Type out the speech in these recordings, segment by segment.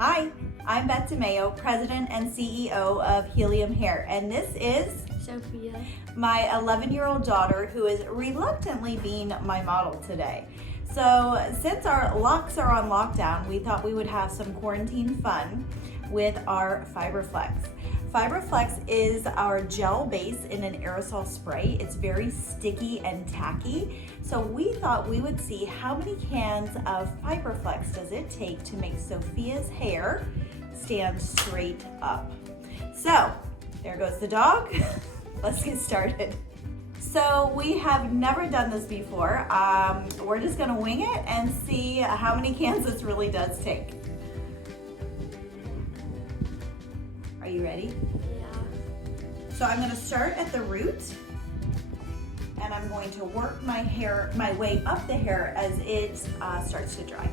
Hi, I'm Beth DeMayo, President and CEO of Healium Hair, and this is Sophia, my 11-year-old daughter who is reluctantly being my model today. So since our locks are on lockdown, we thought we would have some quarantine fun with our FibreFlex. FibreFlex is our gel base in an aerosol spray. It's very sticky and tacky. So we thought we would see how many cans of FibreFlex does it take to make Sophia's hair stand straight up. So there goes the dog. Let's get started. So we have never done this before. We're just gonna wing it and see how many cans this really does take. Are you ready? yeah. So I'm gonna start at the root and I'm going to work my way up the hair as it starts to dry.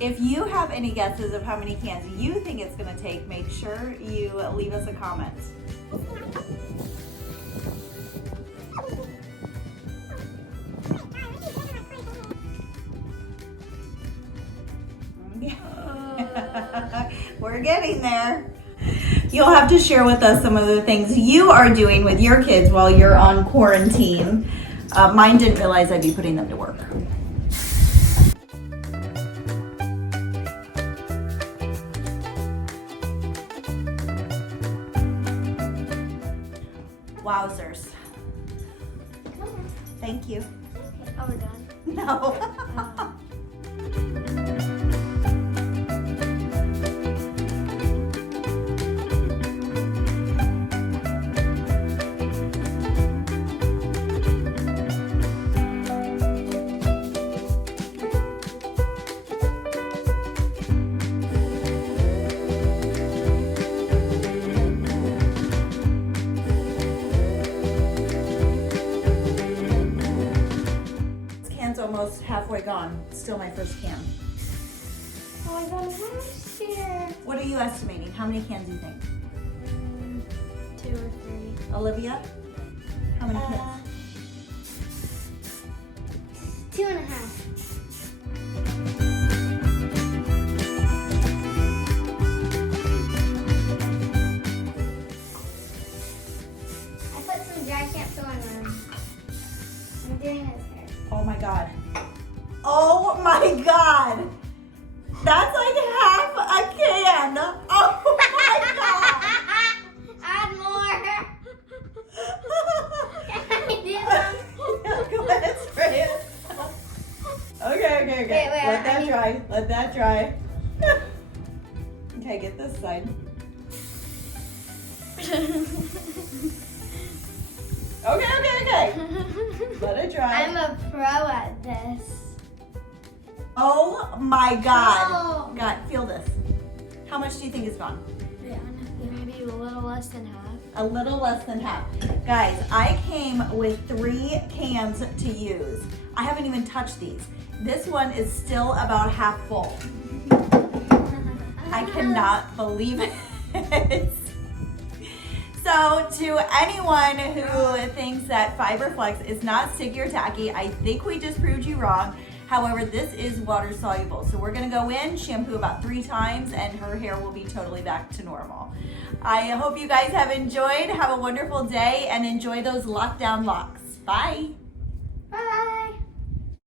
If you have any guesses of how many cans you think it's gonna take, make sure you leave us a comment. We're getting there. You'll have to share with us some of the things you are doing with your kids while you're on quarantine. Mine didn't realize I'd be putting them to work. Wowzers. Thank you. Oh, we're done? No. Almost halfway gone. Still my first can. Oh, I got a house here. What are you estimating? How many cans do you think? 2 or 3. Olivia? How many cans? 2.5. I put some dry shampoo on them. I'm doing his hair. Oh my god. Oh my god. That's like half a can. Oh my god. Add more. Can I do them? Go ahead, spray it. Okay. Wait, Let that dry. Let that dry. Okay, get this side. Okay. Let it dry. I'm a pro at this. Oh my god. Oh. God, feel this. How much do you think is gone? Maybe a little less than half. A little less than half. Guys, I came with 3 cans to use. I haven't even touched these. This one is still about half full. I cannot believe it. So to anyone who thinks that FibreFlex is not sticky or tacky, I think we just proved you wrong. However, this is water soluble. So we're gonna go in, shampoo about 3 times, and her hair will be totally back to normal. I hope you guys have enjoyed. Have a wonderful day and enjoy those lockdown locks. Bye.